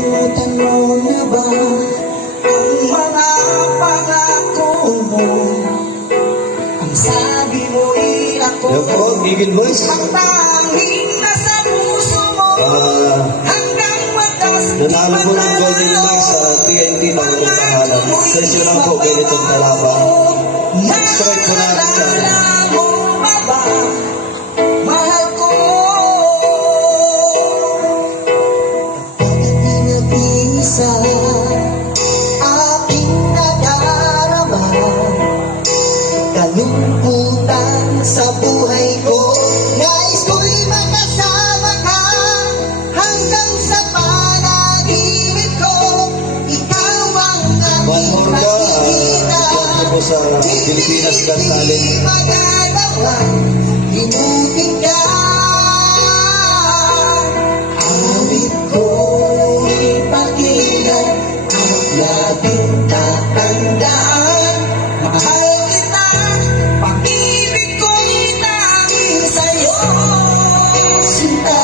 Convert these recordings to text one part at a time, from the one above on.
Nalimutan mo na ba ang mga pangako mo? Ang sabi mo'y ako Gigil Boys. ang tanging nasa puso mo. Hanggang wakas Nanalo po ng Golden Boys sa TNT na walang pangalan. Search nyo lang po ganitong kalaban. Strike po natin sa Naalala mo pa ba, mahal ko? Pinag-isa aking nadarama, kalungkutan sa buhay ko. Nais ko'y makasama ka hanggang sa panaginip ko. Ikaw ang aking nakikita, po sa Pilipinas Got Talent. hindi magagawa, limutin ka. Awit ko'y pakinggan at laging tatandaan. Mahal kita, pag-ibig ko'y tanging sa'yo. Sinta,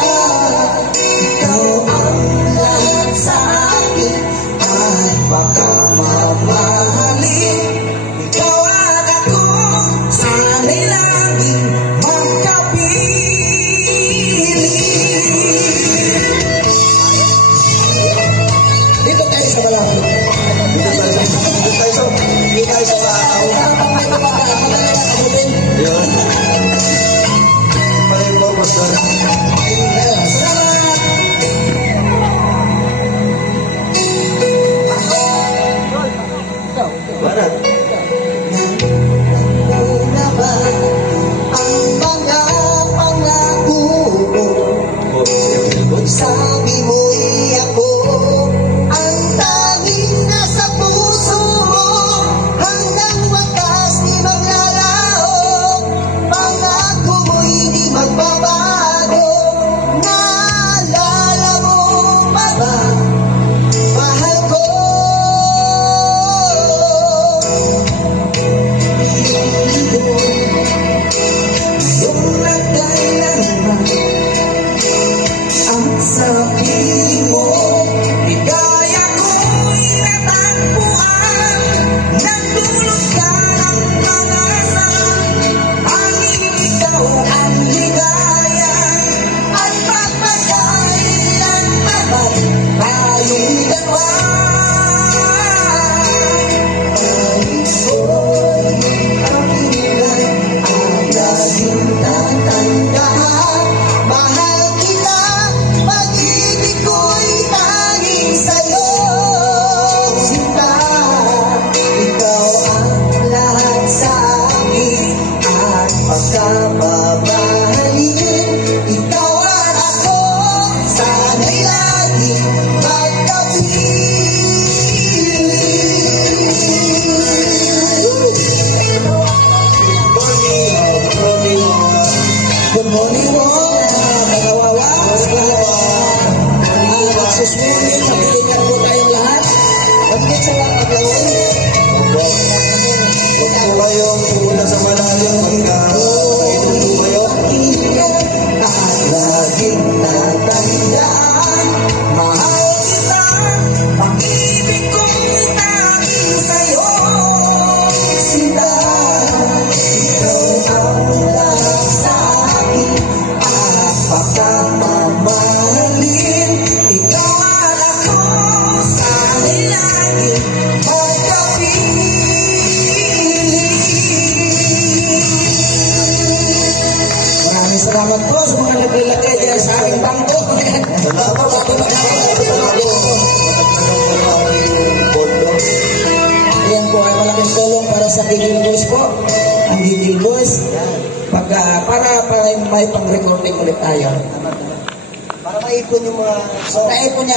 ikaw ang lahat sa akin at baka mamahalin. Ikaw at ako, sana'y laging magkapiling. Dito tayo sa malapit. Dito tayo sa araw. Yun. Paling po, Pastor. Barat. Na ba ang mga pangako mo? Sabi mo'y ako ang tanging nasa puso mo. Hanggang wakas di maglalaho, pangako mo'y di magbabago. Naalala mo pa ba, mahal ko? Yung nagkailanman ang sabi mo, ligaya ko'y natagpuan. Nagdulot ka ng pag-asang, tanging ikaw ang ligaya. At pagpagkailan pa ba tayong dalawa? Nais ko'y pakinggan at laging tatandaan. Mahal kita, pag-ibig ko'y tanging sa'yo. Sinta, ikaw ang lahat sa akin at pagkamahalin. Ikaw at ako, sana'y laging Good morning po, mga kawawa. Magsuswimming, mabigyan po tayong lahat. Mabigyan sa lang maglawin. Huwag po kayong pumunta sa malalim. Pagka-kainom po kayo. At laging tatandaan, mahal kita, pag-ibig ko'y tanging sa'yo. Sinta, ikaw ang lahat sa akin at pagkamamahalin. Ikaw at ako, sana'y laging magkapiling. Maraming salamat po sa mga naglalagay dyan sa aking bangko. Yan po ay malaking tulong para sa Gigil Boys po. Ang Gigil Boys. Para may pang-recording ulit tayo. Para maipon yung mga So, naipon niya.